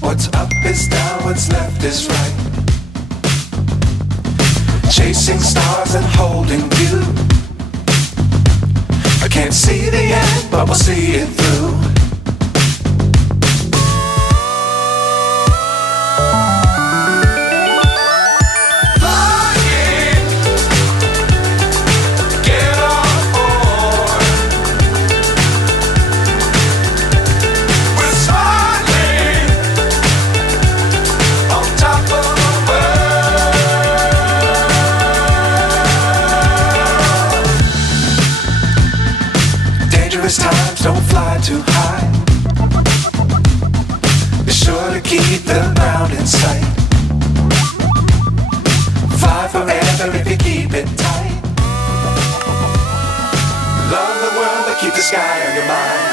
What's up is down, what's left is right. Chasing stars and holding you. I can't see the end, but we'll see it through. Times don't fly too high. Be sure to keep the ground in sight. Fly forever if you keep it tight. Love the world but keep the sky on your mind.